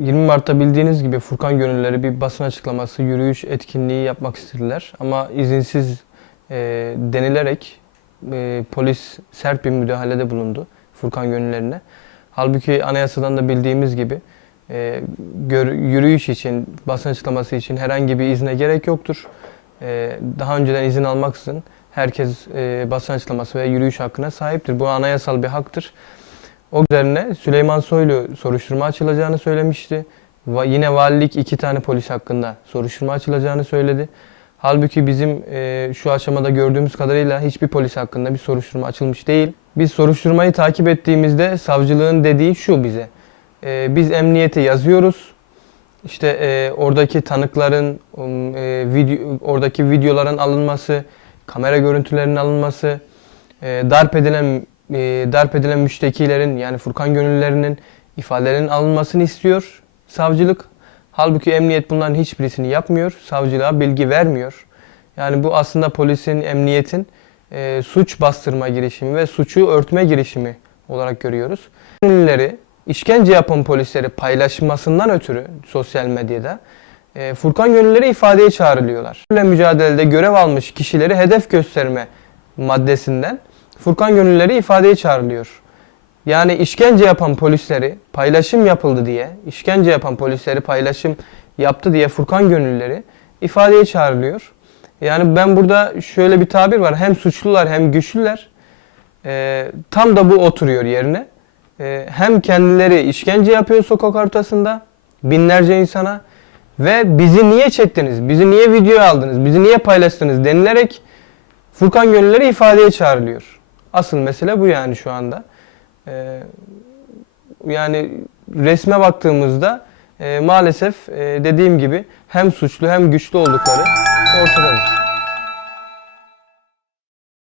20 Mart'ta bildiğiniz gibi Furkan Gönülleri bir basın açıklaması, yürüyüş etkinliği yapmak istediler. Ama izinsiz e, denilerek e, polis sert bir müdahalede bulundu Furkan Gönüllerine. Halbuki anayasadan da bildiğimiz gibi e, gör- yürüyüş için, basın açıklaması için herhangi bir izne gerek yoktur. E, daha önceden izin almaksızın herkes e, basın açıklaması ve yürüyüş hakkına sahiptir. Bu anayasal bir haktır. O üzerine Süleyman Soylu soruşturma açılacağını söylemişti. Va- yine valilik iki tane polis hakkında soruşturma açılacağını söyledi. Halbuki bizim e, şu aşamada gördüğümüz kadarıyla hiçbir polis hakkında bir soruşturma açılmış değil. Biz soruşturmayı takip ettiğimizde savcılığın dediği şu bize. E, biz emniyete yazıyoruz. İşte e, oradaki tanıkların, um, e, video, oradaki videoların alınması, kamera görüntülerinin alınması, e, darp edilen e, darp edilen müştekilerin yani Furkan gönüllülerinin ifadelerinin alınmasını istiyor savcılık. Halbuki emniyet bunların hiçbirisini yapmıyor. Savcılığa bilgi vermiyor. Yani bu aslında polisin, emniyetin e, suç bastırma girişimi ve suçu örtme girişimi olarak görüyoruz. Gönüllüleri, işkence yapan polisleri paylaşmasından ötürü sosyal medyada e, Furkan gönüllüleri ifadeye çağrılıyorlar. Mücadelede görev almış kişileri hedef gösterme maddesinden Furkan gönüllüleri ifadeye çağrılıyor. Yani işkence yapan polisleri paylaşım yapıldı diye, işkence yapan polisleri paylaşım yaptı diye Furkan gönüllüleri ifadeye çağrılıyor. Yani ben burada şöyle bir tabir var. Hem suçlular hem güçlüler. Ee, tam da bu oturuyor yerine. Ee, hem kendileri işkence yapıyor sokak ortasında binlerce insana ve bizi niye çektiniz, bizi niye video aldınız, bizi niye paylaştınız denilerek Furkan gönülleri ifadeye çağrılıyor. Asıl mesele bu yani şu anda. Ee, yani resme baktığımızda e, maalesef e, dediğim gibi hem suçlu hem güçlü oldukları ortadadır.